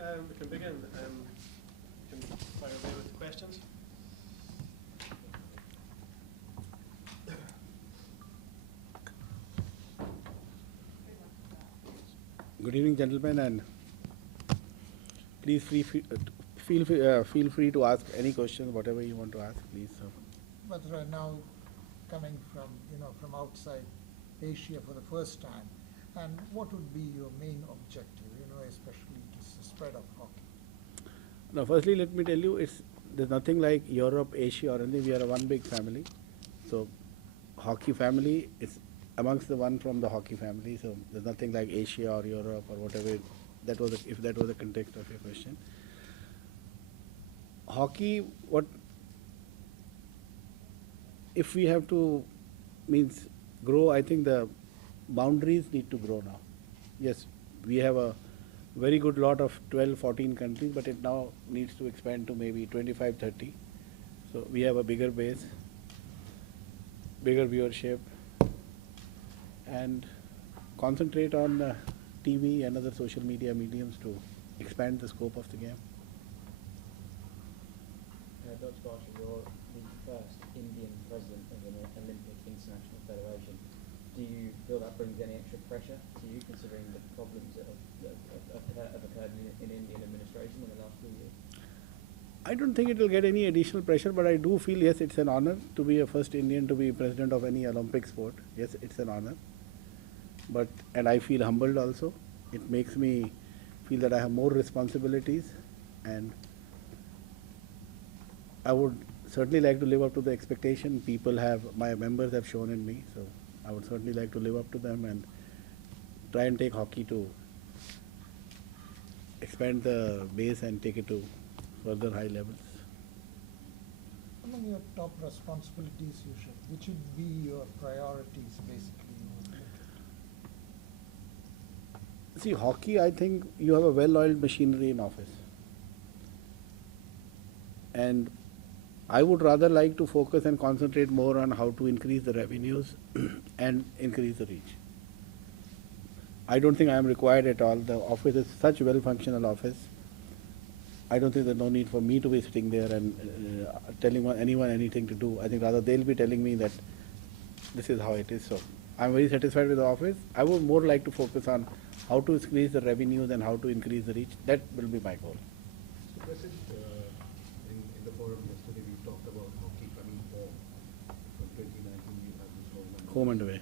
we can begin. Can fire away with questions. Good evening, gentlemen, and please feel free to ask any questions, whatever you want to ask, please. Batra, now coming from outside Asia for the first time, and what would be your main objective, especially to spread of hockey? Now, firstly, let me tell you, there's nothing like Europe, Asia, or anything. We are a one big family. So, hockey family is amongst the one from the hockey family. So, there's nothing like Asia or Europe or whatever. If that was the context of your question. Hockey, if we have to grow, I think the boundaries need to grow now. Yes, we have a very good lot of 12, 14 countries, but it now needs to expand to maybe 25, 30. So we have a bigger base, bigger viewership, and concentrate on TV and other social media mediums to expand the scope of the game. Dr. Batra, you're the first Indian president of an Olympic International Federation. Do you feel that brings any extra pressure to you, considering the problems that have occurred in Indian administration in the last few years? I don't think it will get any additional pressure, but I do feel, yes, it's an honor to be a first Indian to be president of any Olympic sport. Yes, it's an honor. And I feel humbled also. It makes me feel that I have more responsibilities, and I would certainly like to live up to the expectation my members have shown in me. So I would certainly like to live up to them and try and take hockey to expand the base and take it to further high levels. Among your top responsibilities, which would be your priorities, basically? See, hockey, I think you have a well-oiled machinery in office. And I would rather like to focus and concentrate more on how to increase the revenues and increase the reach. I don't think I am required at all. The office is such a well-functional office. I don't think there's no need for me to be sitting there and telling anyone anything to do. I think rather they'll be telling me that this is how it is. So I'm very satisfied with the office. I would more like to focus on how to increase the revenues and how to increase the reach. That will be my goal. So, President, in the forum yesterday, we talked about hockey coming home. From 2019, you have this home and away.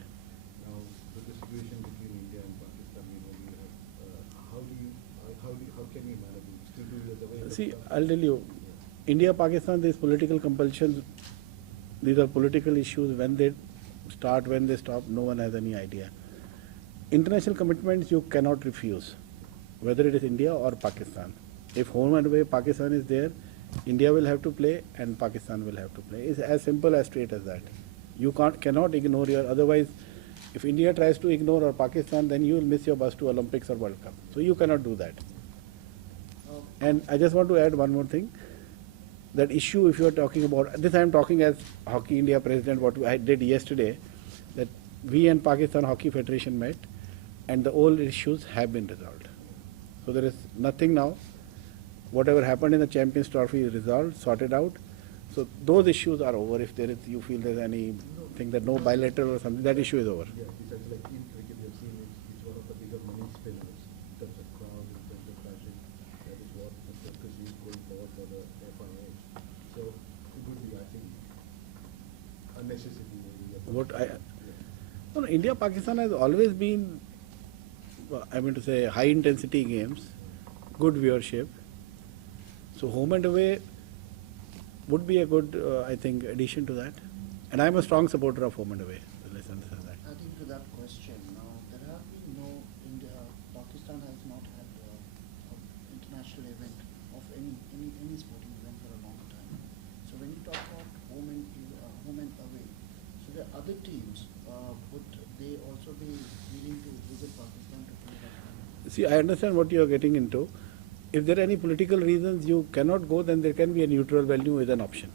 Now, with the situation between India and Pakistan, you have, how can we manage it? Still 2 years away? See, I'll tell you, India, Pakistan, these political compulsions, these are political issues. When they start, when they stop, no one has any idea. International commitments you cannot refuse, whether it is India or Pakistan. If home and away Pakistan is there, India will have to play and Pakistan will have to play. It's as simple, as straight as that. You cannot ignore otherwise, if India tries to ignore or Pakistan, then you will miss your bus to Olympics or World Cup. So you cannot do that. And I just want to add one more thing. That issue, if you are talking about, this I am talking as Hockey India President, what I did yesterday, that we and Pakistan Hockey Federation met and the old issues have been resolved. So there is nothing now. Whatever happened in the Champions Trophy is resolved, sorted out. So those issues are over. If you feel there's anything that no bilateral or something, that issue is over. Yeah, besides like in cricket, we have seen it's one of the bigger money spinners in terms of crowd, in terms of passion. That is what the focus is going forward for the FIH. So it would be, I think, unnecessary. India, Pakistan has always been, high intensity games, good viewership. So home and away would be a good, addition to that. And I'm a strong supporter of home and away. Let's understand that. Adding to that question, there have been Pakistan has not had an international event of any sporting event for a long time. So when you talk about home and away, so the other teams, would they also be willing to visit Pakistan to play that game? See, I understand what you are getting into. If there are any political reasons you cannot go, then there can be a neutral venue as an option.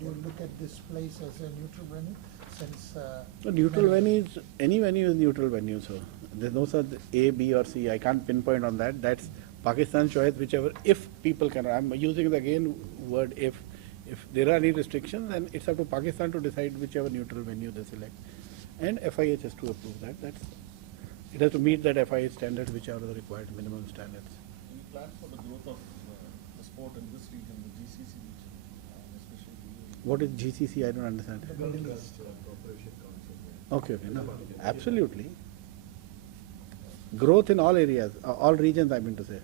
Do you look at this place as a neutral venue? Since So neutral venues, any venue is neutral venue. So There's no such A, B or C. I can't pinpoint on that. That's Pakistan's choice, whichever, if people can. I'm using the again word if. If there are any restrictions, then it's up to Pakistan to decide whichever neutral venue they select. And FIH has to approve that. It has to meet that FIH standards, which are the required minimum standards. Any plans for the growth of the sport in this region, the GCC region, especially the UAE? What is GCC? I don't understand. The Middle East. Cooperation Council. Okay, no, absolutely. Growth in all areas, all regions, I mean to say.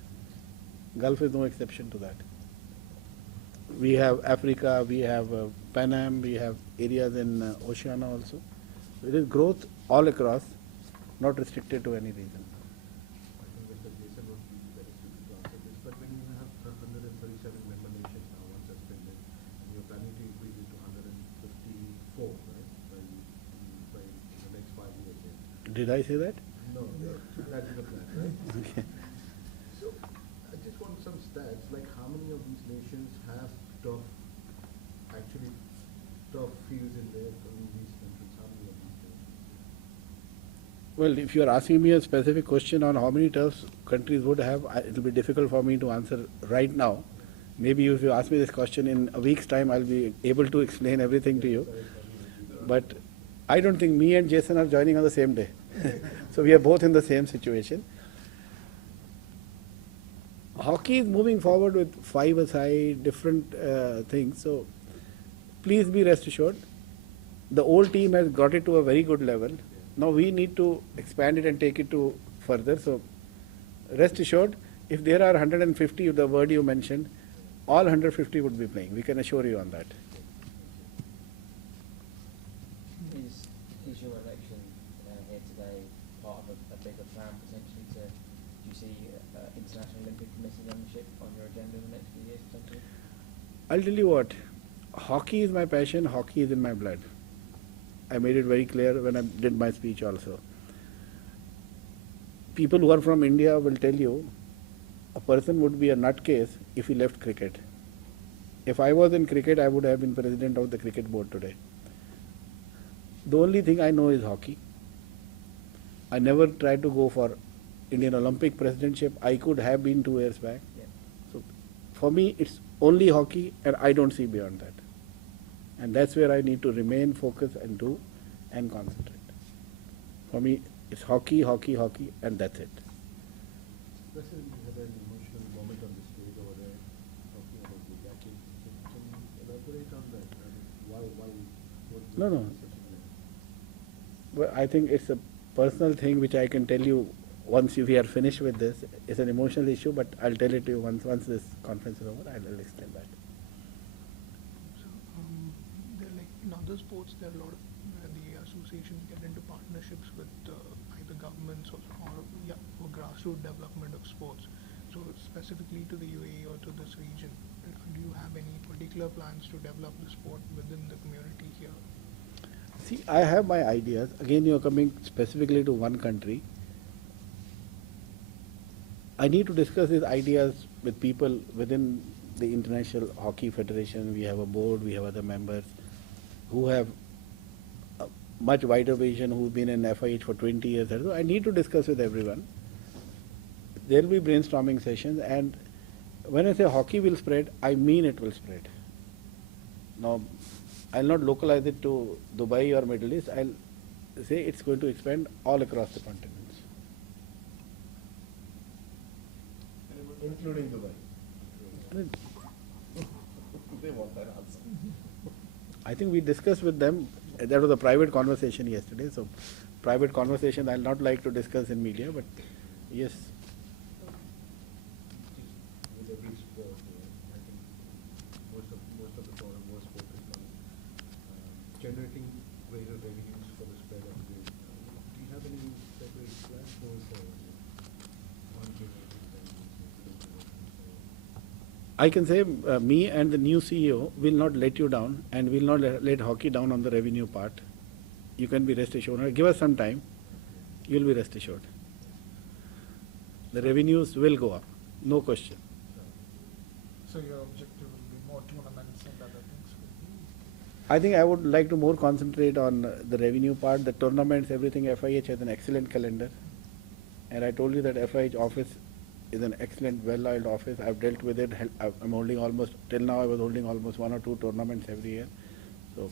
Gulf is no exception to that. We have Africa, we have Pan Am, we have areas in Oceania also. So it is growth all across, not restricted to any region. I think Mr. Jason would be better suited to answer this, but when you have 137 member nations now, once suspended, and you're planning to increase it to 154, right, by the next 5 years. Did I say that? No, that's the plan, right? Okay. So, I just want some stats, like how many of these nations have tough fields in these countries? How many of these nations? Well, if you are asking me a specific question on how many turfs countries would have, it will be difficult for me to answer right now. Maybe if you ask me this question in a week's time, I'll be able to explain everything to you. But I don't think me and Jason are joining on the same day. So we are both in the same situation. Hockey is moving forward with five-a-side, different things. So please be rest assured, the old team has got it to a very good level. Now we need to expand it and take it to further. So rest assured, if there are 150, the word you mentioned, all 150 would be playing. We can assure you on that. Is your election here today part of a bigger plan potentially to, do you see International Olympic Committee membership on your agenda in the next few years potentially? I'll tell you what, hockey is my passion, hockey is in my blood. I made it very clear when I did my speech also. People who are from India will tell you a person would be a nutcase if he left cricket. If I was in cricket, I would have been president of the cricket board today. The only thing I know is hockey. I never tried to go for Indian Olympic presidentship. I could have been 2 years back. Yeah. So for me, it's only hockey, and I don't see beyond that. And that's where I need to remain focused and do and concentrate. For me, it's hockey, hockey, hockey, and that's it. President, you had an emotional moment on the stage over there, talking about the jacket. Can you elaborate on that? I mean, why, what was No, no. the decision there? Well, I think it's a personal thing which I can tell you once we are finished with this. It's an emotional issue, but I'll tell it to you once this conference is over. I'll explain that. So, there like in other sports, there are a lot of the associations get into partnerships with either governments or for grassroots development of sports. So specifically to the UAE or to this region, do you have any particular plans to develop the sport within the community here? See, I have my ideas. Again, you are coming specifically to one country. I need to discuss these ideas with people within the International Hockey Federation. We have a board, we have other members who have a much wider vision, who've been in FIH for 20 years. So I need to discuss with everyone. There will be brainstorming sessions, and when I say hockey will spread, I mean it will spread. Now, I'll not localize it to Dubai or Middle East. I'll say it's going to expand all across the continents. Including Dubai. They want that answer. I think we discussed with them. That was a private conversation yesterday. So, private conversation I'll not like to discuss in media, but yes. With every sport, I think most of the forum was focused on generating greater revenues for the spread of the game. Do you have any separate plans going forward on generating revenues? I can say me and the new CEO will not let you down, and will not let hockey down on the revenue part. You can be rest assured. Give us some time. You'll be rest assured. The revenues will go up, no question. So your objective will be more tournaments and other things will be? I think I would like to more concentrate on the revenue part, the tournaments, everything. FIH has an excellent calendar. And I told you that FIH office is an excellent, well-oiled office. I've dealt with it. I'm holding almost, till now I was holding almost 1 or 2 tournaments every year. So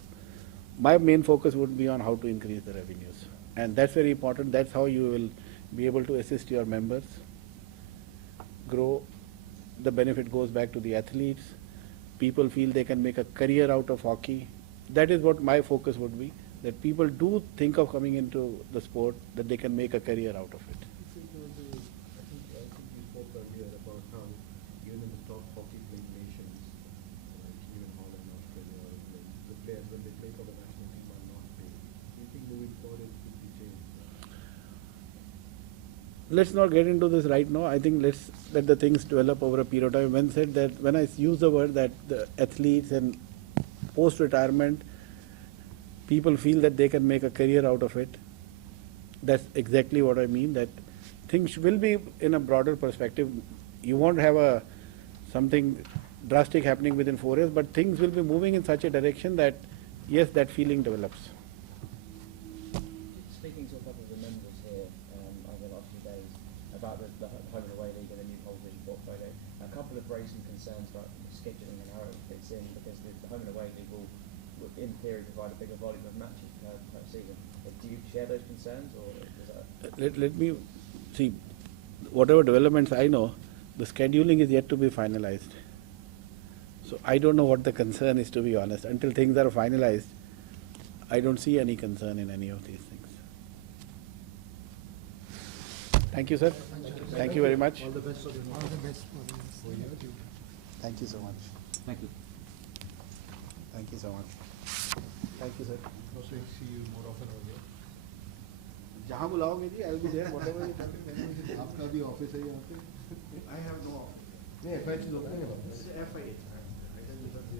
my main focus would be on how to increase the revenues. And that's very important. That's how you will be able to assist your members, grow. The benefit goes back to the athletes. People feel they can make a career out of hockey. That is what my focus would be, that people do think of coming into the sport, that they can make a career out of it. I think you spoke earlier about how even in the top hockey playing nations, like even Holland, Australia, or England, the players when they play for the national team are not paid. Do you think moving forward it could be changed? Let's not get into this right now. I think let's let the things develop over a period of time. When I use the word that the athletes and post-retirement, people feel that they can make a career out of it, that's exactly what I mean, that things will be in a broader perspective. You won't have something drastic happening within 4 years, but things will be moving in such a direction that, yes, that feeling develops. Speaking to a couple of the members here over the last few days about the home and away league and the new television portfolio, a couple have raised some concerns about scheduling and how it fits in, because the home and away league will, in theory, provide a bigger volume of matches per season. Do you share those concerns, or is that? Let me see, whatever developments I know, the scheduling is yet to be finalized. So I don't know what the concern is, to be honest. Until things are finalized, I don't see any concern in any of these things. Thank you, sir. Thank you very much. All the best for your All the best for you. Thank you so much. Thank you. Thank you so much. Thank you, sir. Also see you more often over here. जहाँ बुलाओगे जी, I will be there. Whatever you tell me. आपका भी office है यहाँ पे? I have no. नहीं FIH लोग नहीं है वापस। FIH.